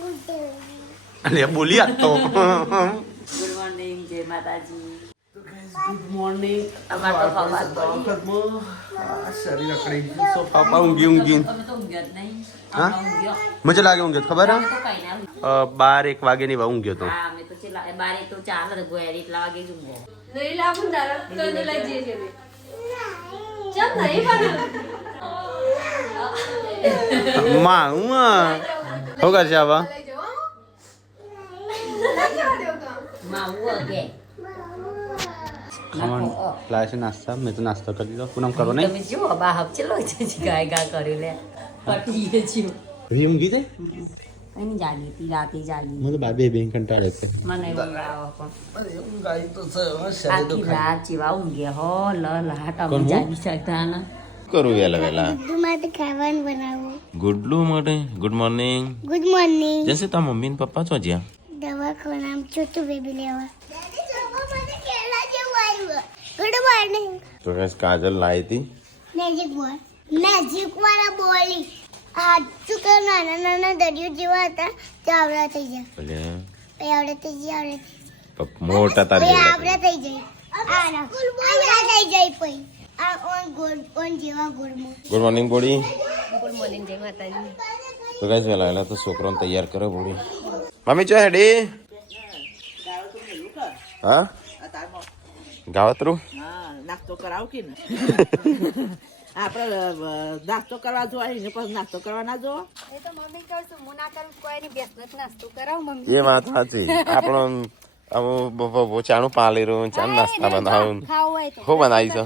અરે બોલી આજ તો ગુડ મોર્નિંગ જય માતાજી. Good morning. અમાર તો ખબર શરીર અકડી ગયું. સોફા પર ઊંઘી તમે તો ઊંઘ્યા જ નહીં. હા? અમે ઊંઘ્યો. મુझे લાગે ઊંઘ્યો ખબર અમે તો કઈ ના ઊંઘ્યો. 12-1 વાગે ની ઊંઘ્યો તો હા અમે તો છેલ્લા 12 તો 4 ગોયરી એટલા વાગે જ ઊંઘો. નહીં લાવું તારા તો લઈ જઈએ છે ચમ નહીં પણ માં હું શું કરશે આવા લઈ જાઓ માં ઉગે. ખાવાનું લાવે છે નાસ્તા મેં તો નાસ્તો કરી દીધો પૂનમ કરો નહીં તમે જો બા હબ ચલો છે ગાય ગા કર્યું લે. પટીએ છીએ. હજી ઊંઘી જાય એની જાગી હતી રાતે જાગી. મને બાબે બેન કંટાળે છે મને ઊંઘ આવે પણ અરે ઊંઘાઈ તો છે હવે શરીર આખી દુખાય. રાત જેવા ઊંઘ્યા હો લ લાટ અમે કોણ? જાગી શકતા ના. કરું વેલા વેલા માટે ખાવાનું બનાવું. ગુડલુ માટે ગુડ મોર્નિંગ ગુડ મોર્નિંગ. જૈસે તા મમ્મી ને પપ્પા છો જ્યાં દવાખાના છોટું બેબી લેવા. Good morning. તો ગાઈસ કાજલ લાવી હતી મેજિક બોલ. મેજિક વાળા બોલી. આ ચુકા નાના નાના દરિયો જેવા હતા તે આવડા થઈ જાય. ભલે પછી આવડા થઈ જાય મોટા પછી તારી આવડા થઈ જાય. આવડા થઈ જાય પછી. આ ઓન ગોળ ઓન જેવા ગોળમાં. Good morning body good morning જય માતાજી. તો ગાઈસ વેલા વેલા તો છોકરાને તૈયાર કરો બોડી મમ્મી ચો હેડી હા ગાવતરું નાસ્તો કરાવ કે ને આપણે નાસ્તો કરવા જોવાય ને પછી નાસ્તો કરવા ના જોવો. એ તો મમ્મી કહું છું હું ના કરું કોઈ ની બેસનો જ નાસ્તો કરાવ મમ્મી. એ વાત સાચી આપણો અમુ ચાનું પાલેરું ચાનું નાસ્તા બનાવું ખાવું હોય તો શું બનાવી છો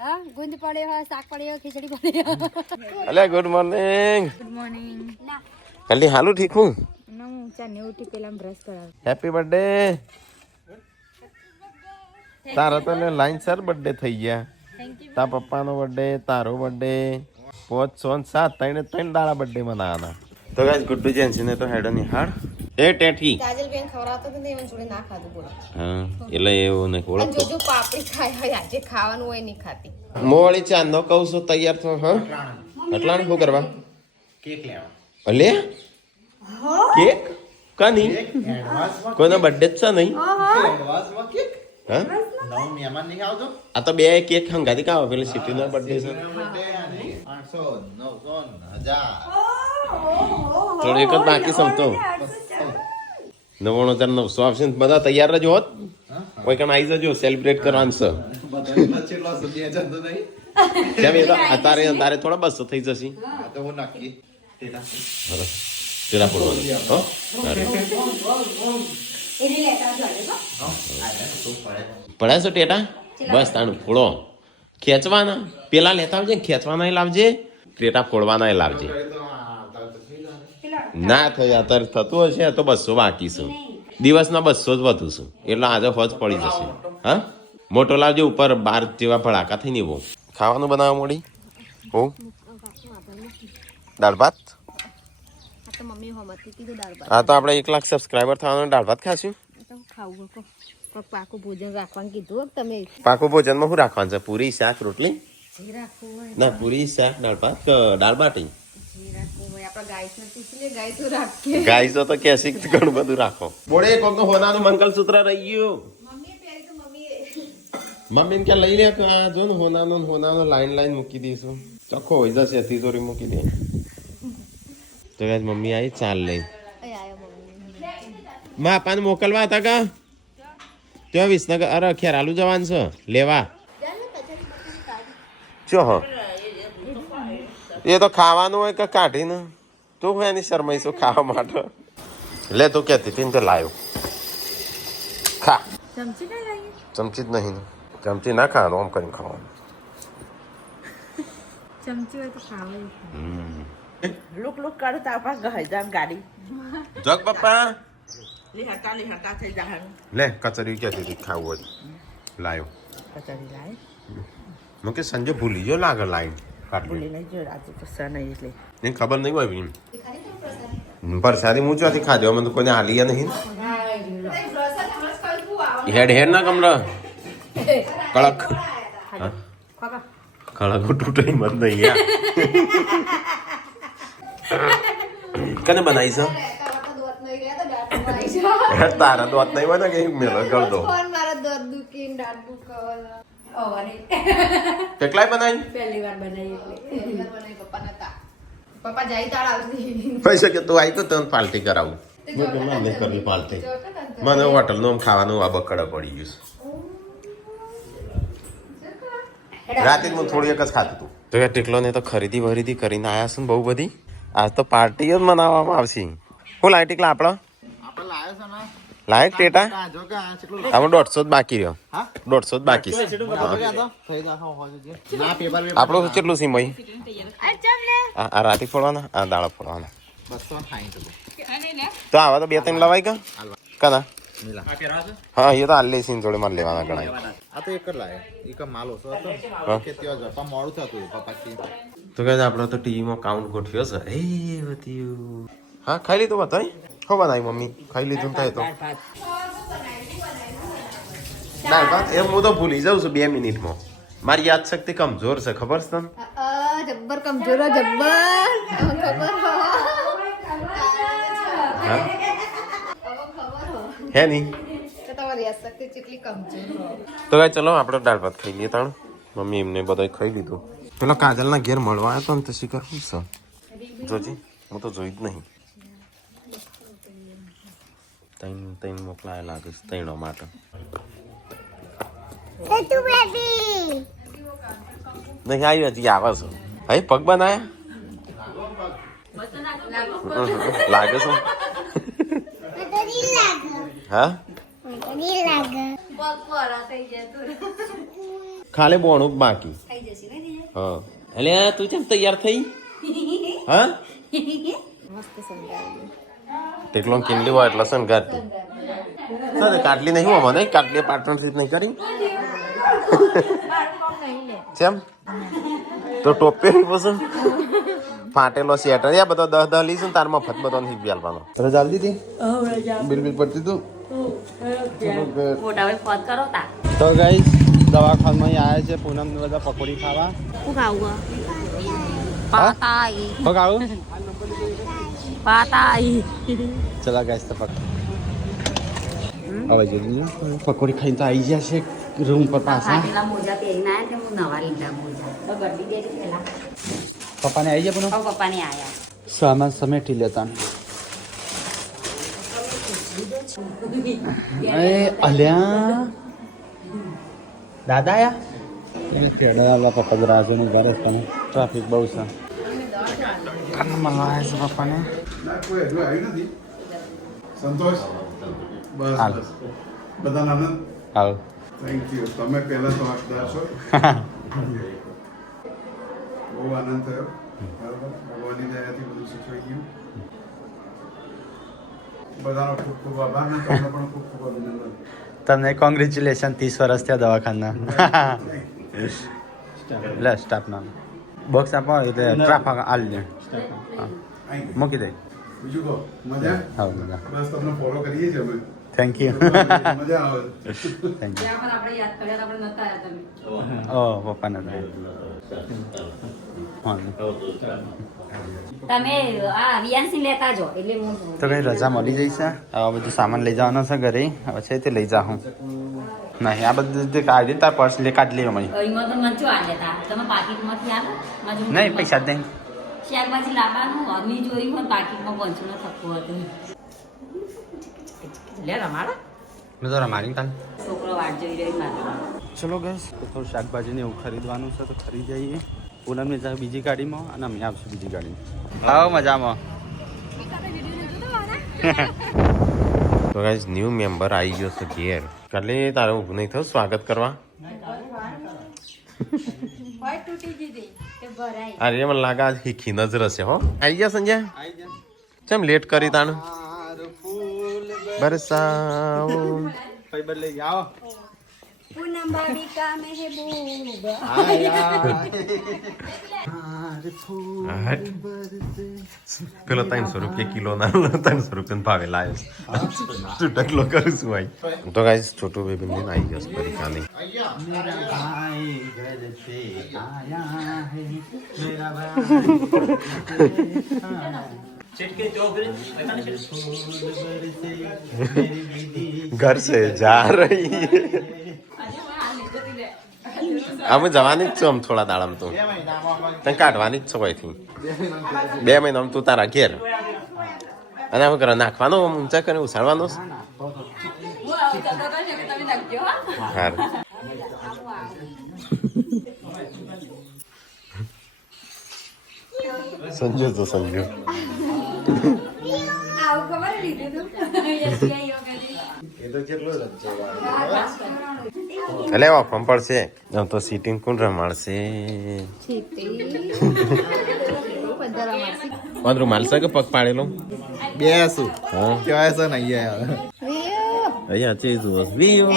હા ગુંદ પડ્યો હોય શાક પડ્યો ખીચડી પડ્યો. અલે ગુડ મોર્નિંગ ગુડ મોર્નિંગ. ના કલ્લી હાલું ઠીક હું ના હું ચા ને ઉઠી પેલા બ્રશ કરાવ. હેપી બર્થડે તારા તો લાઈન સર બર્થડે થઈ ગયા તારા પપ્પાનો બર્થડે તારો બર્થડે 5 6 7 ત્રણ દાડા બર્થડે મનાવાના તો ગાઈસ ગુડ્ડુ જેન્સીને તો હેડો નિહાળ એ ટેઠી કાજલ બેન ખવડાવતો તો એમાં જોડે ના ખાધું બોલો. હા એટલે એવું નહીં અને ઓળખતો જોજો પાપડી ખાય હોય આજે ખાવાનું હોય નહીં ખાતી. મોવાળી ચા નો કહું છું તૈયાર થો હા એટલા શું કરવા કેક લેવા લે કેક કની કોઈનો બર્થડે છે નહીં એડવાન્સમાં કેક હા નવો મહેમાન નહીં આવતો આ તો બે કેક હંગાતી કાવો પેલી સિટીનો બર્થડે છે 800 900 1000 થોડું એક જ બાકી સમતો 99,900 આવશે ને બધા તૈયાર જ હોત કોઈ કણ આવી જજો સેલિબ્રેટ કરવાનું છે બધા છેલ્લો સુધી અજન તો નહીં કેમ એ તો તારે થોડા 200 થઈ જશે આ તો હું નાખી ટેટા સરસ તેરા પડવાનું હો અરે પડ્યા છો ટેટા બસ તાણું ફોડો ખેંચવાના પેલા લેતા આવજે ખેંચવાના લાવજે ટેટા ફોડવાના લાવજે ના થઈ અત્યારે થતું હશે તો 200 બાકી છે દિવસના 200 જ વધુ છું એટલે આજે હોજ પડી જશે હા મોટો લાવજે ઉપર 12 જેવા ભડાકા થઈ ને એવો ખાવાનું બનાવવા મળી હો દાળ ભાત તો મમ્મી હોમતી કીધું દાળ ભાત હા તો આપણે 1 લાખ સબસ્ક્રાઈબર થવાનું દાળ ભાત ખાશું તો ખાવું કોક પાકું ભોજન રાખવાનું કીધું હો તમે. પાકું ભોજનમાં શું રાખવાનું છે પૂરી શાક રોટલી જે રાખવું હોય ના પૂરી શાક દાળ ભાત કે દાળ બાટી જે રાખવું હોય આપણે ગાય નથી એટલે ગાય તો રાખીએ. ગાય તો કેસી ઘણું બધું રાખો બોડે કોક હોનાનું મંગલસૂત્ર રહી ગયું મમ્મી કે લઈ લે આ જો ને હોનાનો લાઈન મૂકી દઈશું ચોખ્ખો હોય જશે તિજોરી મૂકી દે તો આજ મમ્મી આવી ચાલ લઈ મા પાન મોકલવા હતા કા ત્યાં વિસનગર અરે ખેરાલુ જવાનું છે લેવા ચો હ એ તો ખાવાનું હોય કે કાઢીને તું હોય એની શરમાઈશું ખાવા માટે લે તું કહેતી હતી ને તો લાવ્યો ખા ચમચી કઈ લાવીએ? ચમચી જ નહીં ને ચમચી ના ખાવાનું આમ કરીને ખાવાનું ચમચી હોય તો ખાવાય. લુક કાઢું તાર પાસે ગહાઈ જામ ગાડી જગ પપ્પા લીહટા થઈ જાય લે કચરી કહેતી હતી ખાવું હોય લાવ્યો કચરી લાય મને કે સંજય ભૂલી ગયો લાગે લાઈન કાઢલી ભૂલી નહીં જો આજે તો સર નહીં એટલે એને ખબર નહીં હોય એમ પરસાદી હું ચોથી ખાધો મને તો કોઈને હાલી નહીં હેડ ના કમરા કડક કડક તૂટે મત નહીં યાર કને બનાવી છે તારા દોત નહીં હોય ને કે મેલો ગળ દો મારા દોત દુખી દાંત દુખાવા કેટલાય બનાવી પહેલી વાર બનાવી એટલે પપ્પા નતા પપ્પા જાય તાળ આવતી પૈસા કે તું આવી તો તને પાર્ટી કરાવું મેં કે મને કરવી પાર્ટી મને હોટલ નું ખાવાનું આ બકડા પડી ગયું છે રાતે હું થોડી એક જ ખાતું હતું તો કે ટીકલો ને તો ખરીદી વરીદી કરીને આયા છું ને બહુ બધી આજ તો પાર્ટી જ મનાવવામાં આવશે શું લાય ટીકલા આપણો આપણે લાયો છે ને લાયક ટેટા આ જો કે આ કેટલું આમાં 150 જ બાકી રહ્યો હા? 150 જ બાકી છે થઈ જાવ હોજો ના પેપર આપણું કેટલું છે ભાઈ આ રાતી ફોડવાના આ દાડા ફોડવાના 260 તો આવા તો 2-3 લવાય કા કદા મિલા હા એ તો આલે સિંહ જોડે માર લેવાના ગણાય આ તો એક જ લાયો એક માલ ઓછો હતો હા. કે ત્યાં જપા મોડું થતું પપ્પા કે તો કહે આપણો તો ટીવીમાં કાઉન્ટ ગોઠવ્યો છે એ વત્યું હા ખાઈ લીધું બતાય હો બનાવી મમ્મી ખાઈ લીધું થાય તો દાળ ભાત એમ હું તો ભૂલી જાઉં છું 2 મિનિટમાં મારી યાદ શક્તિ કમજોર છે ખબર છે તને જબ્બર કમજોર જબ્બર ખબર હા હે નહીં તો તમારી યાદશક્તિ કેટલી કમજોર તો કાંઈ ચલો આપણે દાળ ભાત ખાઈ લઈએ તાણ મમ્મી એમને બધા ખાઈ લીધું પેલો કાજલના ઘેર મળવા આવ્યો તો ને તો શીખર શું છે જોજી હું તો જોઈ જ નહીં તૈન મોકલાયા લાગે છે તૈણો માટે તું બેબી નહીં આવ્યું હજી આવે છે હવે પગ બનાયા લાગે છે મને નહીં લાગે હા મને નહીં લાગે ખાલી બોણું જ બાકી હા એટલે તું કેમ તૈયાર થઈ હા તેટલો કિંડલી હોય એટલે સંગાતી સર કાટલી નહીં હોય મને કાટલી પાર્ટનરશીપ નહીં કરી કેમ તો ટોપે પછી ફાટેલો શેટર યા બધો 10 લીધું તાર મફત બધો નહીં બેલવાનો રજા દીધી બિલ બિલ પડતી તું મોટા ભાઈ ફોન કરો તા તો ગાઈસ દવાખાનામાં આવ્યા છે પૂનમ બધા પકોડી ખાવા શું ખાવું પાતાઈ તો ખાવું પાતાઈ ચલા ગાઈસ તો હવે જલ્દી પકોડી ખાઈને તો આવી ગયા છે રૂમ પર પાછા ફાટેલા મોજા પહેરીને આયા તે હું નવા લીધા મોજા તો ગરદી દેજે પેલા પપ્પાને આવી ગયા પૂનમ પપ્પાને આયા સામાન સમેટી લેતા અલ્યા દાદા આયા ખેડા પપ્પા રાજુ ની ઘરે તમે ટ્રાફિક બહુ છે મળવા આવ્યા છે પપ્પાને સંતોષ બસ હાલ. બસ બધાને આનંદ હાલ થેન્ક યુ તમે પહેલા તો હકદાર છો બહુ આનંદ થયો બરાબર ભગવાનની દયાથી બધું સચવાઈ ગયું બધાનો ખૂબ ખૂબ આભાર ને તમને પણ ખૂબ ખૂબ અભિનંદન તમને કોંગ્રેચ્યુલેશન 30 વર્ષ થયા દવાખાના લે સ્ટાફ નામ બોક્સ આપો એટલે ટ્રાફિક આલ દે મૂકી દે બીજું કહો મજા હા મજા બસ તમને ફોલો કરીએ છીએ અમે થેન્ક યુ મજા આવે થેન્ક યુ આપણે યાદ કર્યા આપણે નતા આયા તમે ઓ પપ્પાને હા તમે આ વિયાનસિંહ લેતા જો એટલે હું તો કઈ રજા મળી જઈશે આ બધું સામાન લઈ જવાનો છે ઘરે હવે છે તે લઈ જાઉં નહીં આ બધું જે કાઢી તાર પર્સ લે કાઢ લેવા મળી એમાં તો મંચો આ લેતા તમે પાકીટમાંથી આલો મારું નહીં પૈસા જ નહીં શાકભાજી લાવવાનું અમી જોઈ પણ પાકીટમાં પંચનો થપ્પો હતો લે રમાડા મેં તો રમાડી તાન છોકરો વાટ જોઈ રહ્યો મારો ચલો ગઈશ થોડું શાકભાજીને એવું ખરીદવાનું છે તો ખરીદી જઈએ પૂનમની જાય બીજી ગાડીમાં અને અમે આવશું બીજી ગાડીમાં આવો મજામાં તો ગાઈસ ન્યૂ મેમ્બર આવી ગયો છે ઘેર કાલે તારે ઊભું નહીં થયું સ્વાગત કરવા અરે મને લાગે આજ હીખી નજર હશે હો આવી ગયા સંજય કેમ લેટ કરી તાનું બરસાવો બદલે આવો પૂનમ ભાભી કા મહેબૂબ પેલો 300 રૂપિયા કિલો ના 300 રૂપિયા ભાવે લાયો તું ઢગલો કરું છું ભાઈ તો ગાઈસ છોટું બેબી ને આવી ગયો છે પરીક્ષાની मेरा भाई घर से आया है मेरा भाई घर से जा रही અમે જવાની જ છું આમ થોડા દાડામાં તો તને કાઢવાની જ છો અહીંથી 2 મહિનામાં તું તારા ઘેર અને હવે કરે નાખવાનો ઊંચા કરીને ઉછાળવાનો સારું સંજુ તો સંજુ એટલે ઓફમ પડશે તો સીટિંગ કોણ રમાડશે કોણ રૂમાલશે કે પગ પાડેલો બે શું હા કહેવાય છે ને અહીંયા અહીંયા છે વિયો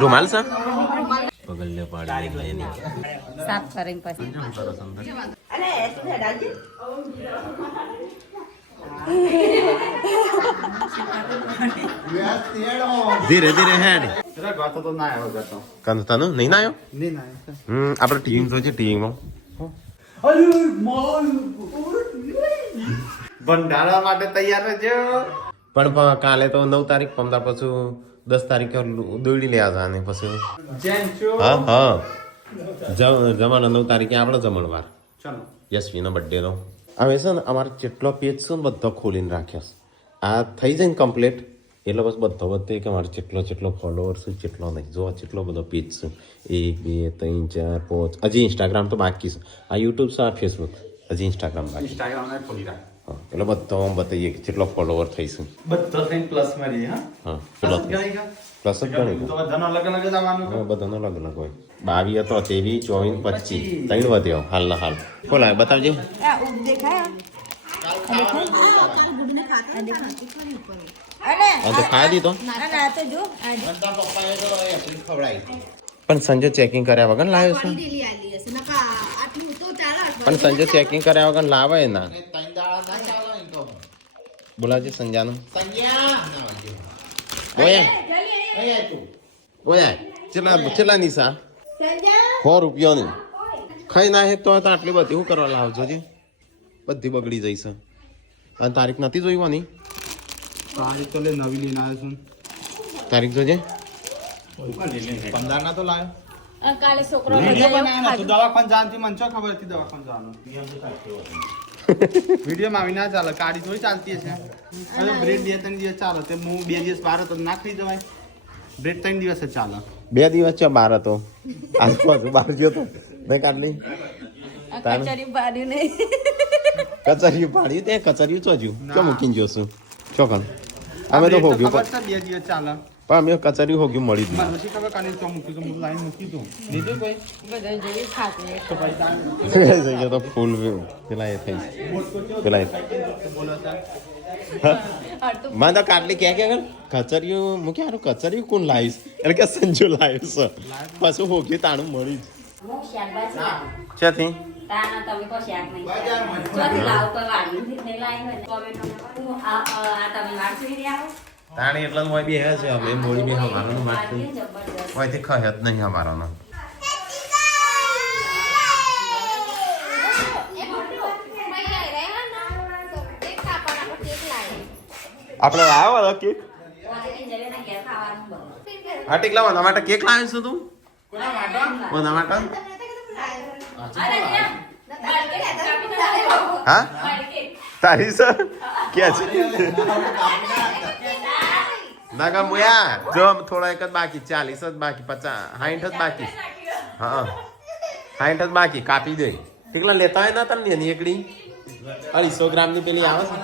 રૂમાલ છે પગલે પાડી એની સાફ કરીને પછી ધીરે ધીરે હેડ ગાતો તો ના આવ્યો ગાતો કંતાનું નહીં ના આવ્યો નહીં ના આપણે ટીમ તો છે ટીમમાં ભંડારા માટે તૈયાર રહેજો પણ કાલે તો 9 તારીખ પમદાર પછી 10 તારીખે દોડી લેવા જવાની પછી હા હા જમણ 9 તારીખે આપણે જમણવાર ચાલો યશવીનો બર્થડે નો હવે છે ને અમારે જેટલો પેજ છે ને બધો ખોલીને રાખ્યો છે આ થઈ જાય ને કમ્પ્લીટ એટલે બસ બધો બધે કે મારે જેટલો ફોલોવર્સ છે જેટલો નહીં જો જેટલો બધો પેજ છે 1 2 3 4 5 હજી ઇન્સ્ટાગ્રામ તો બાકી છે આ યુટ્યુબ છે આ ફેસબુક હજી ઇન્સ્ટાગ્રામ બાકી ઇન્સ્ટાગ્રામ ને ખોલી રાખ હા એટલે બધો બતાવીએ કે જેટલો ફોલોવર થઈશું બધો થઈને પ્લસ માં રહી હા પેલો પ્લસ જ ગણી તો બધાનો અલગ અલગ જ આવવાનું હા બધાનો અલગ અલગ હોય 22 હતો 23 24 25 3 વધ્યો હાલના હાલ બોલાય બતાવજે તો ખાઈ દીધો પણ સંજય ચેકિંગ કર્યા વગર લાવ્યો છે પણ સંજય ચેકિંગ કર્યા વગર લાવે ના બોલાવજે સંજાનું ઓય ઓય ચેલા નિશા 100 રૂપિયાની ખાઈ ના હેક તો આટલી બધી શું કરવા લાવજો જી બધી બગડી જઈશ અને તારીખ નથી જોઈવાની તારીખ તો લે નવી લઈને આવ્યો છું તારીખ જોજે 15 ના તો લાવ્યો કાલે છોકરો દવાખાન જાણતી મને શું ખબર હતી દવાખાન જવાનું વિડીયો માં આવી ના ચાલે કાઢી થોડી ચાલતી હશે હવે બ્રેડ 2-3 દિવસ ચાલે તે હું 2 દિવસ બહાર હતો ના ખાઈ જવાય બ્રેડ 3 દિવસ જ ચાલે 2 દિવસ છે બાર હતો આજ પાછું બહાર ગયો તો નહીં કાઢલી કચેરી પાડ્યું નહીં કચરિયું પાડ્યું તે કચરિયું ચોજ્યું ક્યાં મૂકીને જોશું ચોકન અમે તો હોગ્યું ખબર છે 2 દિવસ ચાલે પણ અમે કચરિયું હોગ્યું મળી મને પછી ખબર કાને તો મૂકી તો હું લાઈન મૂકી દઉં લીધું કોઈ બધા જેવી ખાતે તો પૈસા દીધું તો ફૂલ પેલા એ થઈ પેલા મને તો કાટલી ક્યાં કચરિયું મૂકી હારું કચરિયું કોણ લાવીશ એટલે કે સંજુ લાવીશ પાછું હોગ્યું તાણું મળી જ ક્યાંથી તાના તમે કો શાક નહીં ચોથી લાવ કોઈ વાડી નહીં લાવી હોય કોમેન્ટ આ તમે વાડસી રહ્યા આવો તાણી એટલા જ હોય બે છે હવે મોડી બે હમારો વાત હોયથી ખહત નહીં હમારો નો આપણે લાવ્યો વાળો કેક હા ટીકલા વાના માટે કેક લાવ્યો છું તું વાના માટે હા તારી સર ક્યાં છે ના કા મુયા જો થોડા એક જ બાકી 40 જ બાકી 50 60 જ બાકી હા 60 જ બાકી કાપી દે ટીકલા લેતા હોય ના તને ની એકડી 250 ગ્રામ ની પેલી આવે છે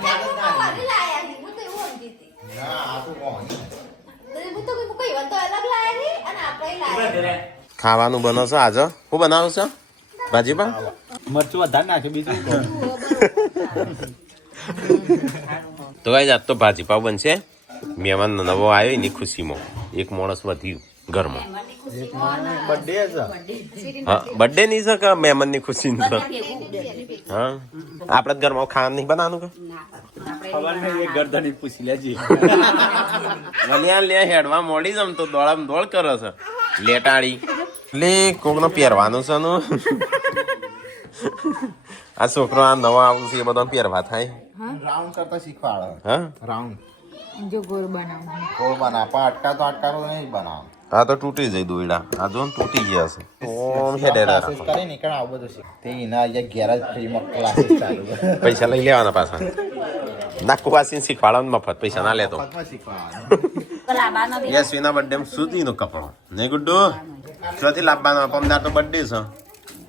ખાવાનું બનાવશો આજે હું બનાવું છું ભાજી પા મરચું વધારે નાખે બીજું તો ગાઈસ આજ તો ભાજી પાવ બનશે મહેમાન નવો આવ્યો એની ખુશીમાં એક માણસ વધ્યું ઘરમાં બર્થડે છે હા બર્થડે ની છે કે મહેમાન ની ખુશી ની છે હા આપડે ઘરમાં ખાવાનું નહીં બનાવવાનું કે ખબર નહીં એ ગરદની પૂછી લેજી વલિયા લે હેડવા મોડી જમ તો દોડામ દોડ કરે છે લેટાડી લે કોકનો પહેરવાનું છે નું આ છોકરો આ નવો આવું છે એ બધો પહેરવા થાય રાઉન્ડ કરતા શીખવાડે હા રાઉન્ડ જો ગોળ બનાવું ગોળ બનાવવા અટકાતો નહીં બનાવ હા તો તૂટી જાય દોયડા આ જો ને તૂટી ગયા છે ઓમ હેડેરા ક્લાસીસ કરી નીકળ આવું બધું શીખ તે એના અહીંયા ઘેર જ ફ્રીમાં ક્લાસીસ ચાલુ પૈસા લઈ લેવાના પાછા નાકુ વાસીને શીખવાડવાનું મફત પૈસા ના લેતો મફતમાં શીખવાડે લાબાનો બી યશવીના બર્થડે માં સુધીનો કપડો નહીં ગુડ્ડુ ચોથી લાવવાનો પમદાર તો બર્થડે છે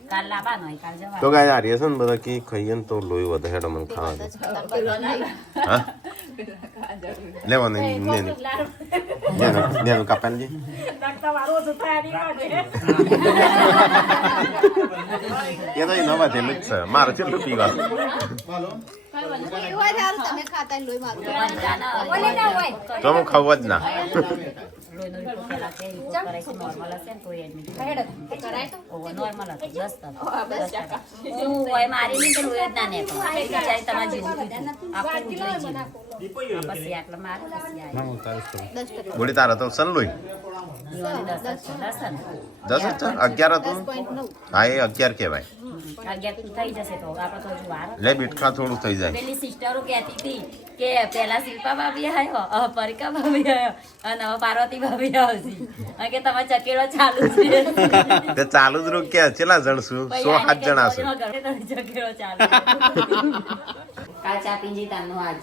કાલ લાબાનો હોય કાલ જવા તો ગાય હારીએ છે ને બધા કે ખાઈએ ને તો લોહી વધે હેડો મને ખાવા દે હા લેવો નહીં નેનું કાપેલ એ તો એનો વધેલું જ છે મારે કેટલું પીવાનું તમે ખાતા લોહી મારું તો હું ખાવું જ ના બોડી તારા તો સન લોહી 10 જ છે 11 હતું હા એ 11 કહેવાય થઈ જશે તો આપણે તો હજુ વાર લે બીટકા થોડું થઈ જાય પેલી સિસ્ટરો કહેતી હતી કે પેલા શિલ્પા ભાભી આવ્યો પરિકા ભાભી આવ્યો અને હવે પાર્વતી ભાભી આવશે અને કે તમારે ચકેડો ચાલુ છે તે ચાલુ જ રૂક કે કેટલા જણ છું 107 જણા છું ચકેડો ચાલુ કાલ ચા પીજી તારનો આજ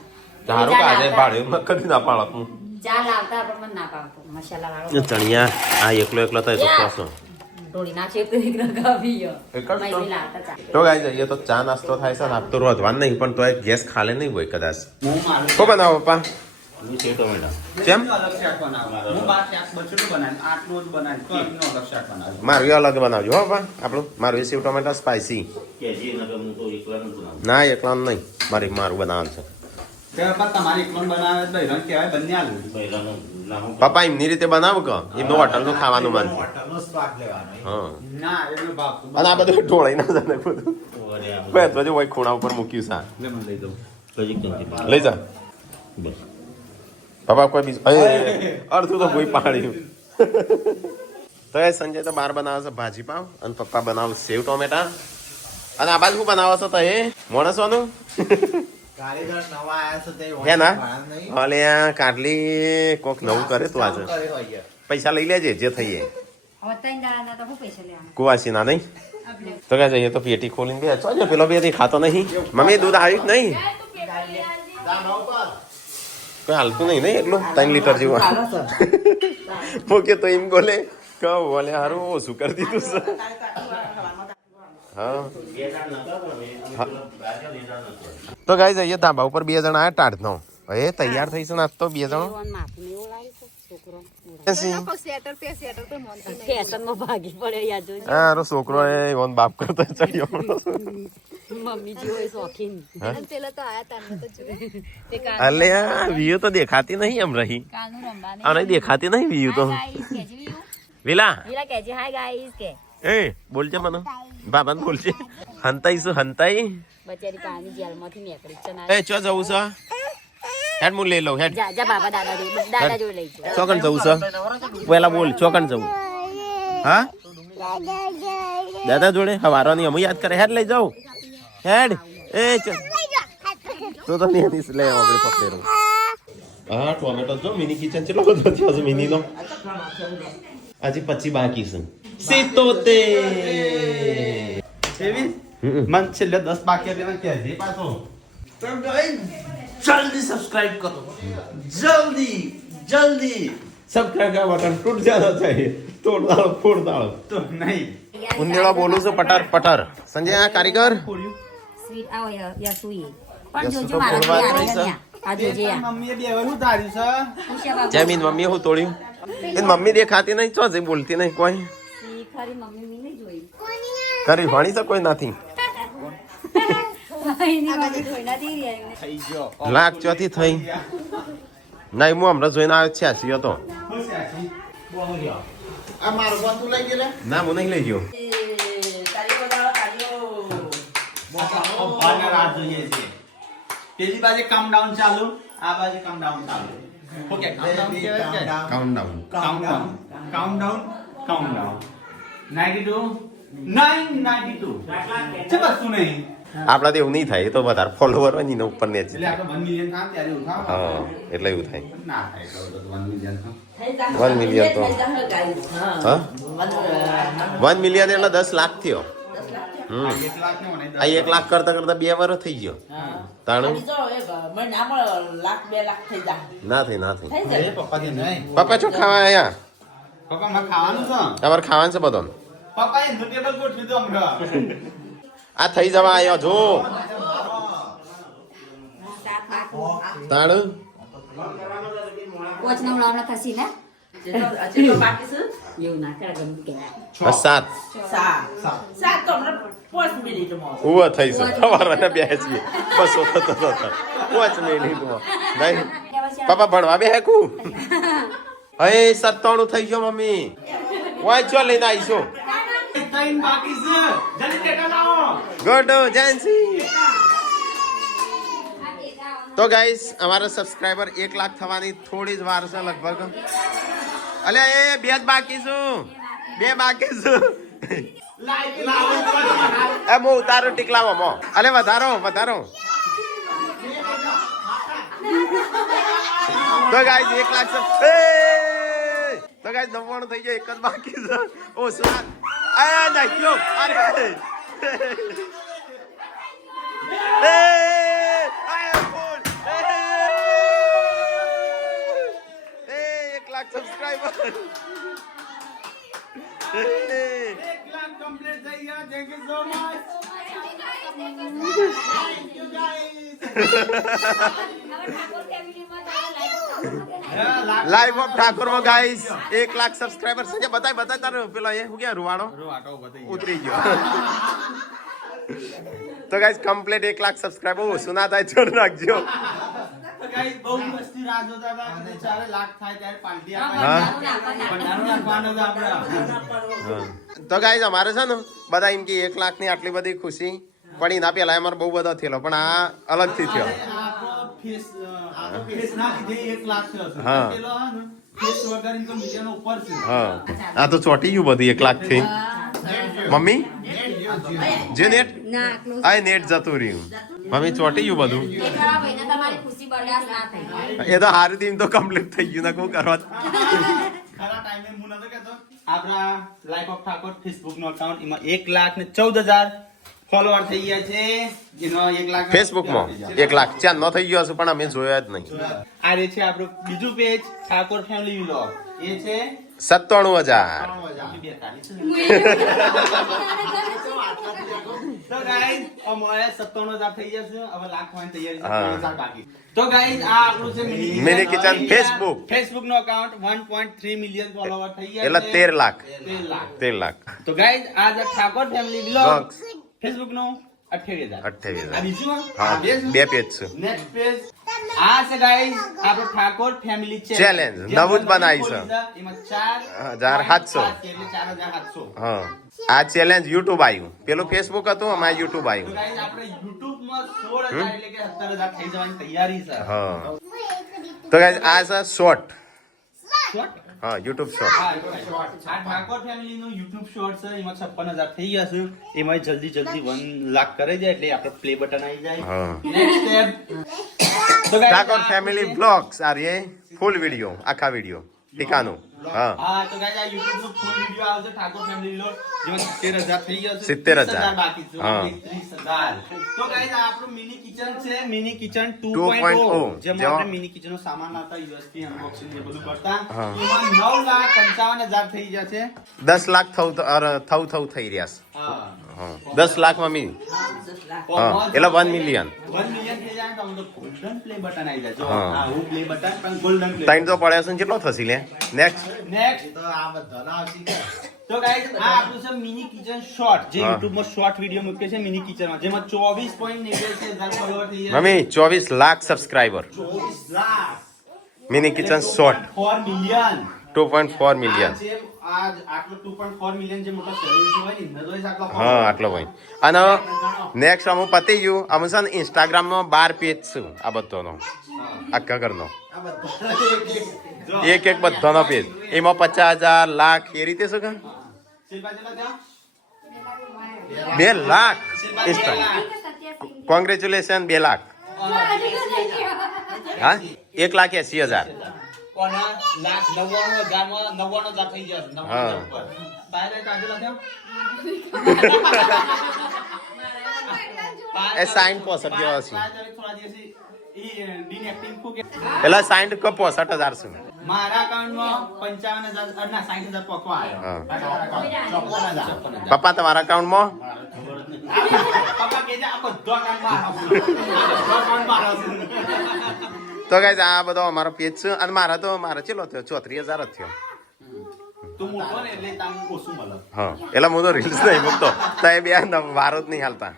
તારું કાજે ભાડ્યું મેં કદી ના પાડત હું ચા લાવતા પણ મને ના પાવતો મસાલા વાળો ચણિયા આ એકલો તો એ તો ખોસો ઢોળી નાખે તો એક રગાવી ગયો એક જ તો. મૈલી લાવતા ચા તો ગાઈ જઈએ તો ચા નાસ્તો થાય છે ને આપ તો રોધવાન નહીં પણ તો ગેસ ખાલે નહીં હોય કદાચ કો બનાવો પપ્પા કેમ મારું એ અલગ બનાવજો હો પપ્પા આપણું મારું એ સેવ ટમેટા સ્પાઈસી ના એકલા નહીં મારું બનાવવાનું છે પપ્પા એમની રીતે બનાવ કે એમનું હોટલ નું ખાવાનું મન હા અને આ બધું ઢોળાઈ ના જાને બધું બસ બધું હોય ખૂણા ઉપર મૂક્યું સા લઈ જા પપ્પા કોઈ બીજું અડધું તો કોઈ પાડ્યું તો એ સંજય તો બાર બનાવે છે ભાજી પાવ અને પપ્પા બનાવે સેવ ટોમેટા અને આ બાજુ શું બનાવો છો તો એ મોણસોનું હે ના અલે કાટલી કોક નવું કરે તું આજે પૈસા લઈ લેજે જે થઈએ કુવાસી ના નહીં તો ક્યાં જઈએ તો પેટી ખોલીને બે છો પેલો બે ખાતો નહીં મમ્મી દૂધ આવ્યું નહીં કોઈ હાલતું નહીં નહીં એટલું 3 લીટર જેવું મૂકે તો એમ બોલે કહું બોલે હારું ઓછું કરી દીધું છે હા તો ગાઈ જઈએ ધાબા ઉપર 2 જણા આયા ટાઢ નો એ તૈયાર થઈ છે ને આજ તો 2 જણો હા છોકરો એ ઓન બાપ કરતો ચડ્યો મમ્મી જેવો શોખીન અલે આ વ્યૂ તો દેખાતી નહીં એમ રહી અને દેખાતી નહીં વ્યૂ તો વિલા કહેજે હાય ગાઈસ કે એ બોલજે મને બાબા બોલજે હંતાઈ શું હંતાઈ બચારી કાની જેલમાંથી નીકળી છે એ ચો જવું છે હેડ હું લઈ લઉં હેડ જા બાબા દાદા જોઈ લઈ ચોકણ જવું છે પેલા બોલ ચોકણ જવું હા દાદા જોડે હવારોની અમુ યાદ કરે હેડ લઈ જાઉં હેડ એ તો નહીં લે આપણે પકડેલું હા ટોમેટો જો મિની કિચન ચેલો બધો થયો છે મિની નો આજે 25 બાકી છે સીતોતે મન છેલ્લે 10 બાકી હતી કે પાછો जल्दी सब्सक्राइब करो जल्दी सब्सक्राइब का बटन टूट जाना चाहिए तोड़ डालो फोड़ डालो તો નહીં उंदेड़ा बोलू से पटर पटर संजय આ કારીગર સ્વીટ આવો યા સુઈ પણ યસુ જોજો તો મારા બોલવા ઘરે રહી છે. આ જોજે આ મમ્મીએ બે શું ધાર્યું છે ખુશિયા બાબુ જમીન મમ્મી હું તોડ્યું એ મમ્મી દેખાતી નહીં ચો જઈ બોલતી નહીં કોઈ ઈ ખરી મમ્મી મી નહીં જોઈ કરી ભણી છે કોઈ નથી એની બાજુ ધોઈના દી રહ્યા થઈ ગયો લાખ ચોથી થઈ નહીં હું હમણાં જોઈને આવ્યો 86 હતો આ મારો બોલ તું લઈ ગયો ના હું નહીં લઈ ગયો બાને રાત જોઈએ છે પેલી બાજુ કામ ડાઉન ચાલુ આ બાજુ કામ ડાઉન ચાલુ ઓકે કામ down countdown count down count down 92 992 છે વસ્તુ નહીં આપણા એવું નહીં થાય એ તો વધારે ફોલોવર હોય ને એના ઉપર ને જ એટલે આપણે 1 મિલિયન થાય ત્યારે એવું થાય હા એટલે એવું થાય ના થાય તો 1 મિલિયન તો 1 million તો હા 1 million એટલે 10 લાખ થયો 1 લાખ નો ને આ 1 લાખ કરતા કરતા 2 વર્ષ થઈ ગયો તાણું લાખ 2 લાખ થઈ જાય ના થઈ ના થઈ એ પપ્પા કે નહીં પપ્પા શું ખાવા આયા પપ્પા માં ખાવાનું છે તમારે ખાવાનું છે બધો પપ્પા એ ટેબલ ગોઠવી દો હમણાં આ થઈ જવા આવ્યો જો તાણું પોચ નવ લાવના થશી ને બાકી છે એવું ના કરે ગમે કહેવાય 7 સાત તો હમણાં 5 મિનિટમાં ઉભો થઈ છે સવારે બેસી બસો થતો 5 મિનિટમાં નહીં પપ્પા ભણવા બે હેકુ હે 97 થઈ ગયો મમ્મી વાય ચો લઈને આવીશું ત્રણ બાકી છે જલ્દી ટેકા લાવો ગુડ જેન્સી તો ગાઈસ અમારા સબસ્ક્રાઇબર 1 લાખ થવાની થોડી જ વાર છે લગભગ અલ્યા એ બે જ બાકી છું બે બાકી છું એ મો ઉતારો ટીકલાવો મો અલે વધારો વધારો તો ગાઈસ 1 લાખ તો ગાઈસ 99 થઈ ગયો એક જ બાકી છે ઓ સ્વાદ આ નાખ્યો અરે એ આયા ફોન એ 1 લાખ સબસ્ક્રાઇબર 1 લાખ કમ્પ્લીટ થઈ ગયા thank you so much thank you guys live of Thakor માં ગાઈસ 1 લાખ સબસ્ક્રાઇબર છે બતાય બતાય તારો પેલો એ હું કે રૂવાડો ઉતરી ગયો તો ગાઈસ કમ્પ્લીટ 1 લાખ સબસ્ક્રાઇબર સુના થાય છોડ નાખજો ગાઈસ બહુ મસ્તી રાજ હોતા હતા અને 4 લાખ થાય ત્યારે પાર્ટી હા. બનાવવાનું રાખવાનું છે આપણે તો ગાઈસ અમારે છે ને બધા એમ કે 1 લાખ ની આટલી બધી ખુશી પણ એના પેલા અમારે બહુ બધો થયેલો પણ આ અલગથી થયો ફેસ ના કીધે 1 લાખ થયો છે હા. પેલો હા ને ફેસ વગર ઇન્કમ મિલિયન ઉપર છે હા આ તો ચોટી ગયું બધું 1 લાખ થી મમ્મી જે નેટ આ નેટ જતું રહ્યું મમ્મી ચોટી ગયું બધું એ ખરા ભાઈને તમારી ખુશી બરદાસ્ત ના થઈ એ તો હારું ટીમ તો કમ્પ્લીટ થઈ ગયું ને કોઈ કરવા ખરા ટાઈમે હું નતો કહેતો આપણા લાઈફ ઓફ ઠાકોર ફેસબુક નો અકાઉન્ટ એમાં 1,14,000 ફોલોવર થઈ ગયા છે એનો 1 લાખ ફેસબુક માં 1 લાખ ચાર ન થઈ ગયો હશે પણ અમે જોયા જ નહીં આ રે છે આપણું બીજું પેજ ઠાકોર ફેમિલી વ્લોગ એ છે 97,000 તો ગાઈસ અમારે 97,000 થઈ જશે હવે લાખ થવાની તૈયારી છે 3,000 બાકી તો ગાઈસ આ આપણું છે મિની કિચન ફેસબુક ફેસબુક નો અકાઉન્ટ 1.3 મિલિયન ફોલોવર થઈ ગયા એટલે 13 લાખ 13 લાખ તો ગાઈસ આ જે ઠાકોર ફેમિલી વ્લોગ ફેસબુક નો 28,000 આ બીજું હા બે પેજ છે નેક્સ્ટ પેજ આ છે ગાઈસ આપણો ઠાકોર ફેમિલી ચેલેન્જ નવું જ બનાવી છે એમાં 4,700 એટલે 4,700 હા આ ચેલેન્જ યુટ્યુબ આવ્યું પેલું ફેસબુક હતું અમારે યુટ્યુબ તો આવ્યું ગાઈસ આપણે YouTube માં 16,000 એટલે કે 17,000 થઈ જવાની તૈયારી છે હા તો ગાઈસ આ છે શોર્ટ શોર્ટ હા યુટ્યુબ શોર્ટ આ ઠાકોર ફેમિલી નું YouTube શોર્ટ છે એમાં 56,000 થઈ જશે એમાં જલ્દી 1 લાખ કરી દે એટલે આપણે પ્લે બટન આવી જાય હા નેક્સ્ટ સ્ટેપ તો guys, ઠાકોર આ ફેમિલી બ્લોગ્સ આ રે ફૂલ વિડિયો આખા વિડિયો ઠીકાનું હા હા તો ગાઈસ આ YouTube નો ફૂલ વિડિયો આવશે ઠાકોર ફેમિલી લો જેમાં 70,000 થઈ ગયો છે 70,000 બાકી છે હા. 30,000 તો ગાઈસ આ આપણું મિની કિચન છે મિની કિચન 2.0 2.0 જેમાં આપણે મિની કિચન નો સામાન આવતા USB અનબોક્સિંગ એ બધું કરતા હા. એમાં 9,55,000 થઈ ગયા છે 10 લાખ થવું થઈ રહ્યા છે હા હા 10 લાખ મમ્મી હા એટલે 1 મિલિયન 1 મિલિયન થઈ જાય તો ગોલ્ડન પ્લે બટન આવી જાય જો હા. આ હું પ્લે બટન પણ ગોલ્ડન પ્લે ત્રણ તો પડ્યા છે ને કેટલો થશે લે નેક્સ્ટ નેક્સ્ટ તો આ બધા ના આવશે તો ગાઈસ આ આપણું છે મિની કિચન શોર્ટ જે હા. YouTube માં શોર્ટ વિડિયો મૂકે છે મિની કિચન માં જેમાં 24.89,000 ફોલોવર થઈ ગયા mummy 24 lakh subscriber 24 lakh mini kitchen short 4 million 2.4 million આજ આટલો 2.4 મિલિયન જે મોટો સેલિબ્રિટી હોય ને એમને જોઈ શકો હા આટલો ભાઈ અને નેક્સ્ટ અમુક પતી ગયું અમુક છે ને ઇન્સ્ટાગ્રામમાં 12 પેજ છું આ બધાનો આખા ઘરનો એક એક બધાનો પેજ એમાં 50,000 લાખ એ રીતે શું કામ શિલ્પા જેટલા થયા? 2 લાખ શિલ્પા કોંગ્રેચ્યુલેશન 2 લાખ હા 1,80,000 કોના લાખ 99,000 થઈ ગયા છે. 99,000 હા. ઉપર. તારે કાજેલા થયા? એ 60-65 જેવા હશે. થોડા દિવસથી ઈ ડીએક્ટિવ ખૂબ કે એટલે 60-65,000 છે મારા એકાઉન્ટમાં 55,000 ના 60,000 પકવા આવ્યો. હા. 54,000. પપ્પા તમારા અકાઉન્ટમાં પપ્પા કહેજે આ બધો account મારો છે. તો ગાઈઝ આ બધો અમારો પેજ છે અને મારા ચેલો થયો 34,000 જ થયો તું મોટો ને એટલે તામ ઓછું મળે. હા એટલે હું તો રીલ્સ નહીં મૂકતો તો એ બે વારો જ નહીં હાલતા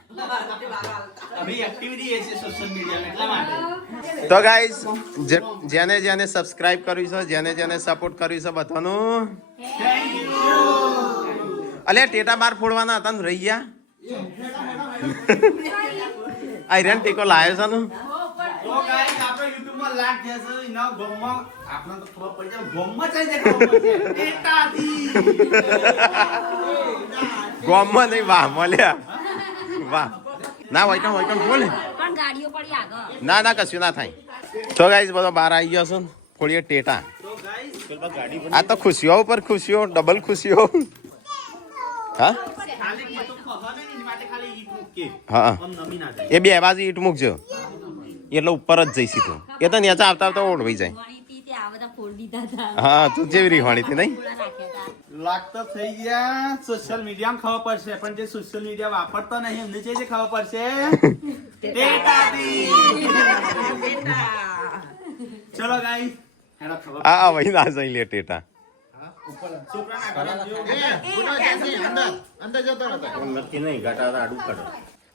અમે એક્ટિવિટી એ છે સોશિયલ મીડિયા એટલા માટે. તો ગાઈઝ જેને જેને સબસ્ક્રાઇબ કર્યું છે જેને સપોર્ટ કર્યું છે બધાનું અલે ટેટા બાર ફોડવાના હતા ને રહી ગયા આયરન ટેકો લાવ્યો છે ને તો ગાઈસ આપણે YouTube માં લાખ થશે એના ગોમમાં આપણને તો ખબર પડી જાય ગોમમાં ચાઈ જાય ખબર પડશે. ટેટાથી ગોમમાં નહીં વાહ મળ્યા વાહ ના હોય બોલે પણ ગાડીઓ પડી આગળ ના કશું ના થાય તો ગાઈઝ બધો બહાર આવી ગયો છે ફોડીએ ટેટા તો ગાઈસ આ તો ખુશીઓ ઉપર ખુશીઓ ડબલ ખુશીઓ હા ખાલી કે તો ખબર નહીં એની માટે ખાલી ઈટ મૂકે હા આમ નમી ના જાય. એ બે બાજુ ઈટ મૂકજો એટલે ઉપર જ જઈશ તું એ તો નેચા આવતા ઓળવાઈ જાય વણીતી તે આ બધા ફોડ દીધા હતા હા તું જેવી રીવાણી હતી નહીં થોડા રાખ્યા હતા લાખ તો થઈ ગયા સોશિયલ મીડિયામાં ખબર પડશે પણ જે સોશિયલ મીડિયા વાપરતો નહીં એમને જે ખબર પડશે ટેટાથી. ચલો ગાઈસ હેડો ખબર આ વહી ના જઈ લે ટેટા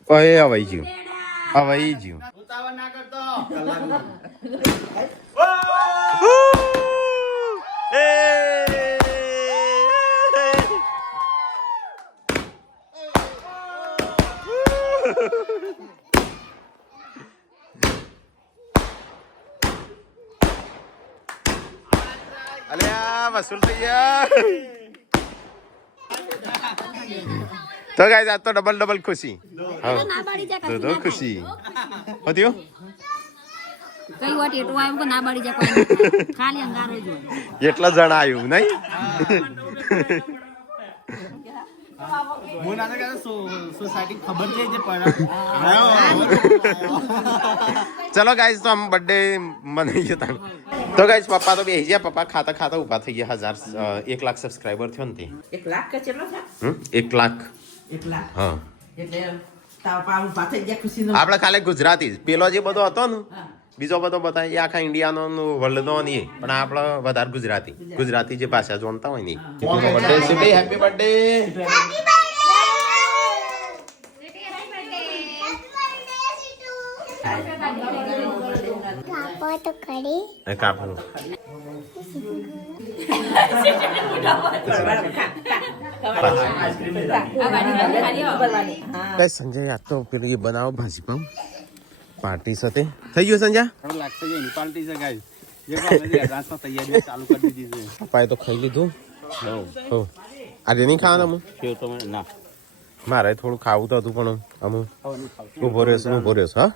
ઓય અવાઈ ગયું ઉતાવળ ના કરતો. અલ્યા વસૂલ થઈ ગયા તો ગાઈસ આજ તો ડબલ ખુશી હા ના બાળી જા તો ખુશી હોતીઓ કઈ વાત એટલું આવ્યું કે ના બાળી જા કોઈ ખાલી અંગારો જો એટલા જણા આવ્યું નહીં હું ના કહેતો સોસાયટી ખબર છે જે પણ ચલો ગાઈસ તો આમ બર્થડે મનાઈએ તા તો ગાઈસ પપ્પા તો બેસી ગયા પપ્પા ખાતા ઉભા થઈ ગયા 1 લાખ સબસ્ક્રાઇબર થયો ને તે 1 લાખ કે કેટલો છે 1 લાખ 1 લાખ હા એટલે તારા પા ઉભા થઈ ગયા ખુશીનો આપણે ખાલી ગુજરાતી જ. પેલો જે બધો હતો ને બીજો બધો બતાય એ આખા ઇન્ડિયાનો વર્લ્ડનો ને એ પણ આપણે વધારે ગુજરાતી જે ભાષા જોણતા હોય ને હેપી બર્થડે કાપો તો કરી કાપડું સંજય આ તો પેલું એ બનાવો ભાજી પાઉં પાર્ટી સાથે થઈ ગયું સંજય લાગશે જે પાર્ટી છે ગાઈસ જે એડવાન્સમાં તૈયારી ચાલુ કરી દીધી છે. પપ્પાએ તો ખાઈ લીધું હો આજે નહીં ખાવાનું ના મારે થોડું ખાવું તો હતું પણ અમુક ઉભો રહેશે હા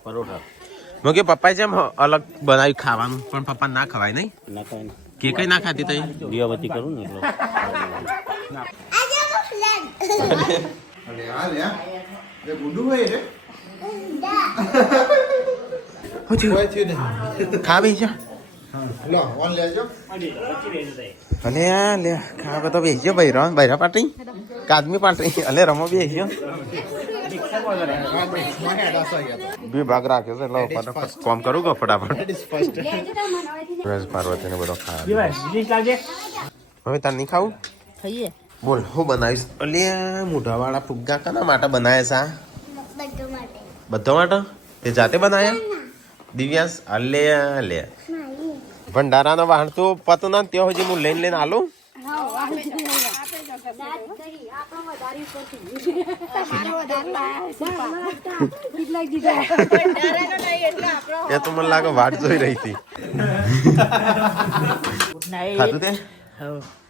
મેં કે પપ્પાએ જેમ અલગ બનાવ્યું ખાવાનું પણ પપ્પા ના ખવાય નહીં ના કોઈ કે કઈ ના ખાતી તઈ દિવાબત્તી કરું ને એટલે આજે હું ફ્લેન અરે આ લે એ ગુંડુ હોય રે ખાવી છે લો ઓન લેજો અલે લે ખાવા તો બેસજો બૈરા પાટી કાદમી પાટી અલે રમો બેસજો બે ભાગ રાખ્યો છે એટલે ફટાફટ કામ કરું કે ફટાફટ પાર્વતીને બધો ખાવા હવે તાર નહીં ખાવું ખાઈએ બોલ હું બનાવીશ અલ્યા મોઢાવાળા ફુગ્ગા કના માટે બનાવ્યા છે બધું માટે બધા માટે તે જાતે બનાયા દિવ્યાસ અલ્યા લે ભંડારાનો વાહણ તો પતો ના ત્યાં હજી હું લઈને આલું એ તો મને લાગે વાટ જોઈ રહી હતી ખાધું તે